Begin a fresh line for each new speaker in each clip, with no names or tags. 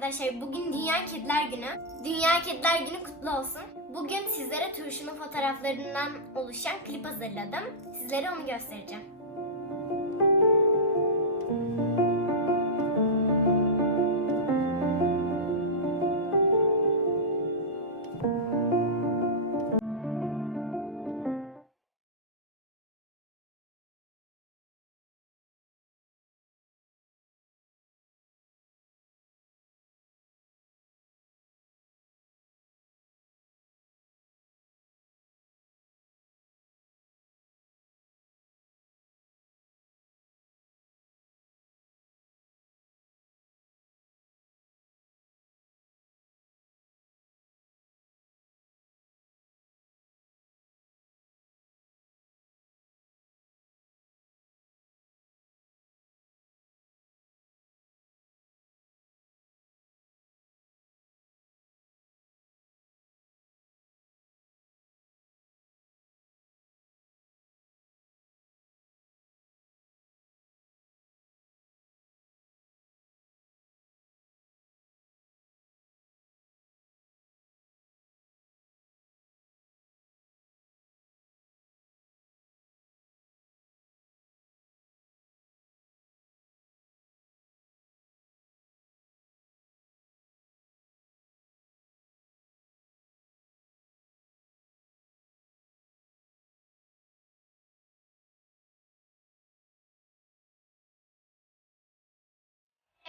arkadaşlar bugün Dünya Kediler Günü. Dünya Kediler Günü kutlu olsun. Bugün sizlere turşunun fotoğraflarından oluşan klip hazırladım. Sizlere onu göstereceğim.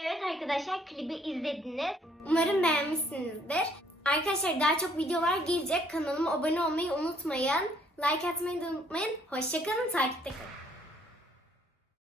Evet arkadaşlar klibi izlediniz. Umarım beğenmişsinizdir. Arkadaşlar daha çok videolar gelecek. Kanalıma abone olmayı unutmayın. Like atmayı da unutmayın. Hoşçakalın, takipte kalın.